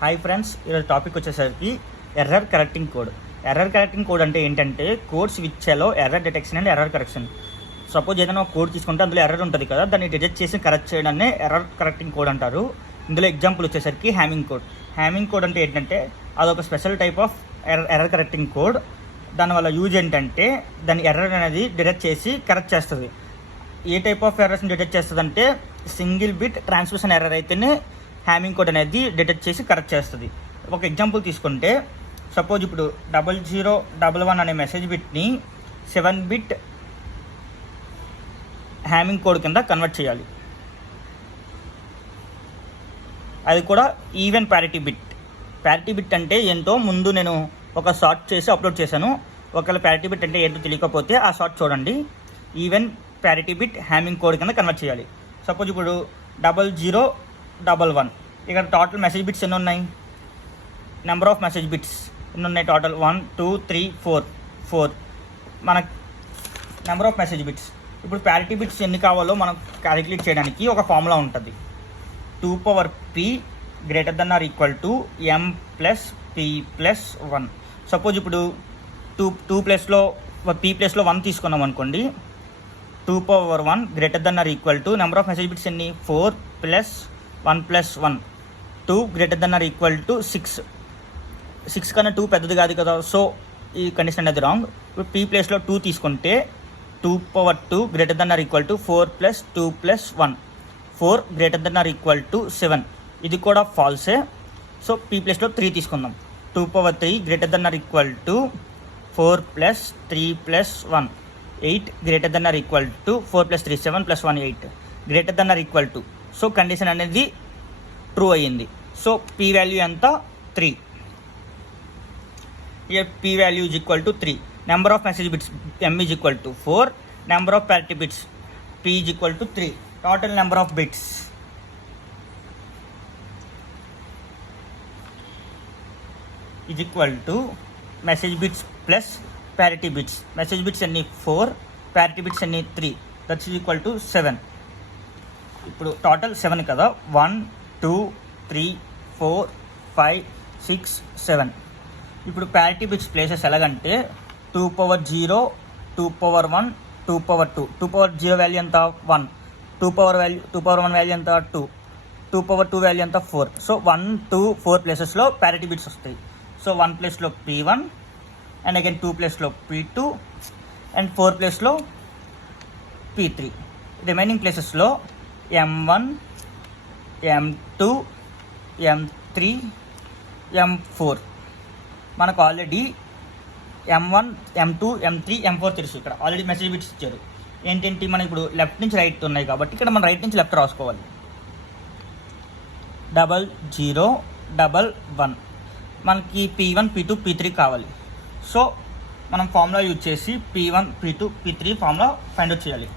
Hi friends, ఈరోజు topic వచ్చేసరికి error correcting code. Error correcting code అంటే ఏంటంటే కోడ్ స్విచ్లో error detection and error correction. Suppose ఏదైనా ఒక కోడ్ తీసుకుంటే అందులో ఎర్రర్ ఉంటుంది కదా, దాన్ని డిటెక్ట్ చేసి కరెక్ట్ చేయడాన్ని ఎర్రర్ కరెక్టింగ్ కోడ్ అంటారు. ఇందులో ఎగ్జాంపుల్ వచ్చేసరికి హ్యామింగ్ కోడ్. హ్యామింగ్ కోడ్ అంటే ఏంటంటే అదొక special type of error correcting code. దానివల్ల యూజ్ ఏంటంటే దాని ఎర్రర్ అనేది డిటెక్ట్ చేసి కరెక్ట్ చేస్తుంది. ఏ టైప్ ఆఫ్ ఎర్రర్స్ని డిటెక్ట్ చేస్తుంది అంటే సింగిల్ బిట్ ట్రాన్స్మిషన్ ఎర్రర్ అయితేనే హ్యామింగ్ కోడ్ అనేది డిటెక్ట్ చేసి కరెక్ట్ చేస్తుంది. ఒక ఎగ్జాంపుల్ తీసుకుంటే సపోజ్ ఇప్పుడు 0011 అనే మెసేజ్ బిట్ని 7 బిట్ హ్యామింగ్ కోడ్ కింద కన్వర్ట్ చేయాలి. అది కూడా even parity bit. Parity bit అంటే ఏంటో ముందు నేను ఒక షార్ట్ చేసి అప్లోడ్ చేశాను. ఒకవేళ ప్యారిటీ బిట్ అంటే ఏంటో తెలియకపోతే ఆ షార్ట్ చూడండి. ఈవెన్ ప్యారిటీ బిట్ హ్యామింగ్ కోడ్ కింద కన్వర్ట్ చేయాలి. సపోజ్ ఇప్పుడు 0011 ఇక్కడ టోటల్ మెసేజ్ బిట్స్ ఎన్ని ఉన్నాయి, నెంబర్ ఆఫ్ మెసేజ్ బిట్స్ ఎన్ని ఉన్నాయి టోటల్ 1 2 3 4 మన నెంబర్ ఆఫ్ మెసేజ్ బిట్స్. ఇప్పుడు ప్యారిటీ బిట్స్ ఎన్ని కావాలో మనం క్యాలిక్యులేట్ చేయడానికి ఒక ఫార్ములా ఉంటుంది. 2p > m + p + 1. సపోజ్ ఇప్పుడు 2 ప్లేస్లో p ప్లేస్లో 1 తీసుకున్నాం అనుకోండి. 2p1 > number of message bits ఎన్ని 4 + 1 + 1 2 > 6. 6 కన్నా 2 పెద్దది కాదు కదా, సో ఈ కండిషన్ అనేది రాంగ్. ఇప్పుడు p ప్లేస్లో 2 తీసుకుంటే 2p2 > 4 + 2 + 1 4 > 7. ఇది కూడా ఫాల్సే. సో p ప్లేస్లో 3 తీసుకుందాం. 2p3 > 4 + 3 + 1 8 > 4 + 3 7 + 1 8 సో కండిషన్ అనేది ట్రూ అయ్యింది. సో p వాల్యూ ఎంత 3. here p value is equal to 3. Number of message bits m is equal to 4. Number of parity bits p is equal to 3. Total number of bits is equal to message bits plus parity bits. Message bits any 4, parity bits any 3. That is equal to 7. ఇప్పుడు total 7 కదా. 1 2 3 4 5 6 7. ఇప్పుడు parity bits places ఎలాగంటే 2p0 2p1 2p2. 2p0 value ఎంత 1, 2p1 value ఎంత 2, 2p2 value ఎంత 4. So 1 2 4 ప్లేసెస్లో parity bits వస్తాయి. So 1 ప్లేస్లో p1 అండ్ అగైన్ 2 ప్లేస్లో p2 అండ్ 4 ప్లేస్లో p3. రిమైనింగ్ ప్లేసెస్లో m1 m2 m3 m4. మనకు already m1 m2 m3 m4 తెలుసు. ఇక్కడ ఆల్రెడీ మెసేజ్ బిట్స్ ఇచ్చారు. ఏంటంటే మనం ఇప్పుడు లెఫ్ట్ నుంచి రైట్ ఉన్నాయి కాబట్టి ఇక్కడ మనం రైట్ నుంచి లెఫ్ట్ రాసుకోవాలి. 0011 మనకి p1 p2 p3 కావాలి. సో మనం ఫార్ములా యూజ్ చేసి p1 p2 p3 formula find out చేయాలి.